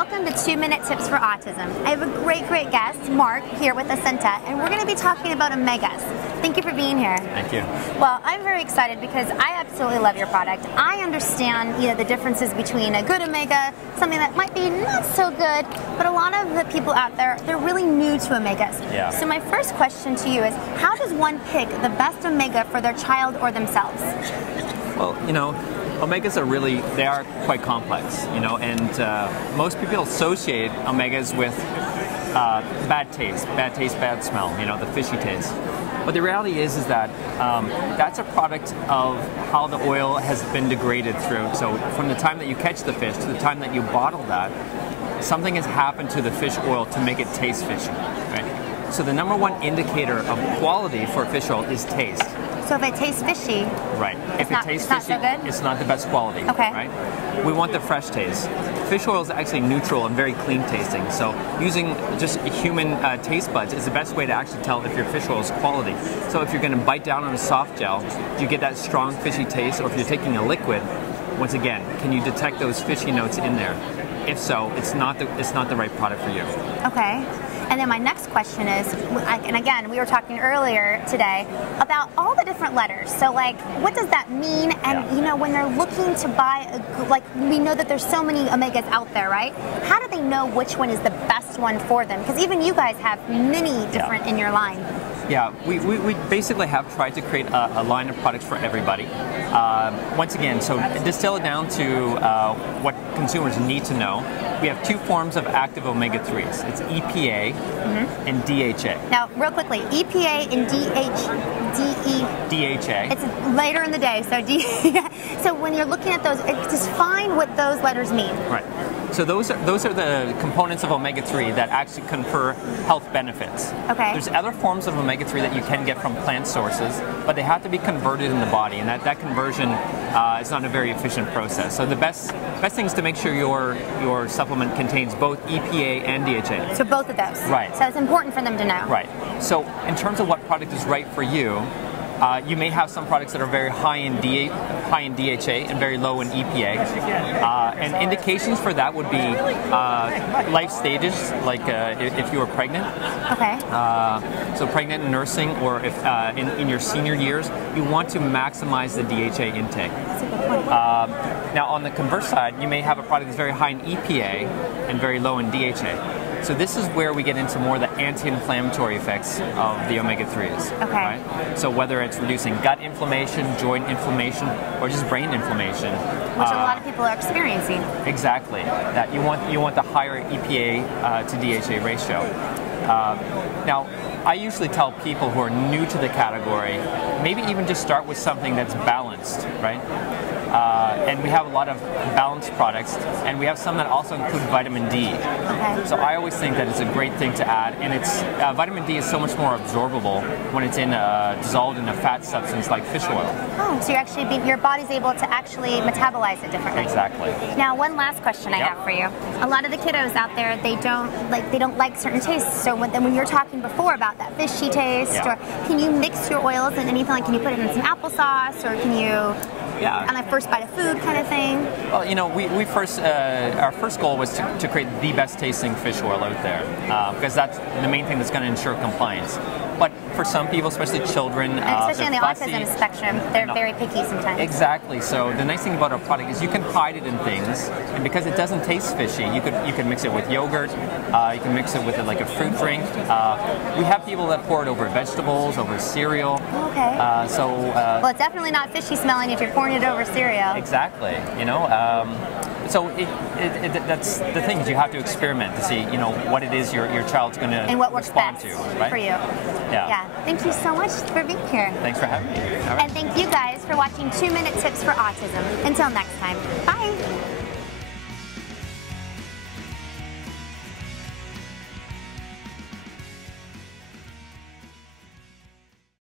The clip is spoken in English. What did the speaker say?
welcome to 2-Minute Tips for Autism. I have a great guest, Marc, here with Ascenta, and we're going to be talking about omegas. Thank you for being here. Thank you. Well, I'm very excited because I absolutely love your product. I understand, the differences between a good omega, something that might be not so good, but a lot of the people out there, they're really new to omegas. Yeah. So my first question to you is, how does one pick the best omega for their child or themselves? Well, omegas they are quite complex, and most people associate omegas with bad taste, bad smell, the fishy taste. But the reality is that that's a product of how the oil has been degraded through. So from the time that you catch the fish to the time that you bottle that, something has happened to the fish oil to make it taste fishy, right? So the number one indicator of quality for fish oil is taste. So if it tastes fishy, right? If it tastes fishy, so good? It's not the best quality. Okay. Right? We want the fresh taste. Fish oil is actually neutral and very clean tasting. So using just human taste buds is the best way to actually tell if your fish oil is quality. So if you're going to bite down on a soft gel, do you get that strong fishy taste? Or if you're taking a liquid, once again, can you detect those fishy notes in there? If so, it's not the right product for you. Okay. And then my next question is, and again, we were talking earlier today about all the different letters. So what does that mean? And when they're looking to buy, we know that there's so many omegas out there, right? How do they know which one is the best one for them? Because even you guys have many different in your line. Yeah, we basically have tried to create a line of products for everybody. Once again, so distill it down to what consumers need to know. We have two forms of active omega-3s. It's EPA and DHA. Now, real quickly, EPA and DHA. It's later in the day, so so when you're looking at those, just find what those letters mean. Right. So those are the components of omega-3 that actually confer health benefits. Okay. There's other forms of omega-3 that you can get from plant sources, but they have to be converted in the body, and that conversion is not a very efficient process. So the best thing is to make sure your supplement contains both EPA and DHA. So both of those. Right. So it's important for them to know. Right. So in terms of what product is right for you, you may have some products that are very high in DHA and very low in EPA. And indications for that would be life stages, like if you were pregnant. Okay. So pregnant and nursing, or if in your senior years, you want to maximize the DHA intake. That's a good point. Now on the converse side, you may have a product that's very high in EPA and very low in DHA. So this is where we get into more the anti-inflammatory effects of the omega-3s. Okay. Right? So whether it's reducing gut inflammation, joint inflammation, or just brain inflammation. Which a lot of people are experiencing. Exactly. That you want the higher EPA to DHA ratio. Now, I usually tell people who are new to the category, maybe even just start with something that's balanced, right? And we have a lot of balanced products, and we have some that also include vitamin D. Okay. So I always think that it's a great thing to add, and it's vitamin D is so much more absorbable when it's dissolved in a fat substance like fish oil. Oh, so your body's able to actually metabolize it differently. Exactly. Now, one last question I have for you. A lot of the kiddos out there, they don't like certain tastes. So when you're talking before about that fishy taste, or can you mix your oils and anything? Like, can you put it in some applesauce, or can you? Yeah. On a first bite of food kind of thing? Well, our first goal was to create the best tasting fish oil out there, because that's the main thing that's going to ensure compliance. But for some people, especially children, especially on the fussy, autism spectrum, they're very picky sometimes. Exactly. So the nice thing about our product is you can hide it in things, and because it doesn't taste fishy, you can mix it with yogurt. You can mix it with like a fruit drink. We have people that pour it over vegetables, over cereal. Okay. Well, it's definitely not fishy smelling if you're pouring it over cereal. Exactly. So that's the thing, is you have to experiment to see, what it is your child's going to and what works respond best to, right? for you. Yeah. Thank you so much for being here. Thanks for having me. And thank you guys for watching 2-Minute Tips for Autism. Until next time, bye.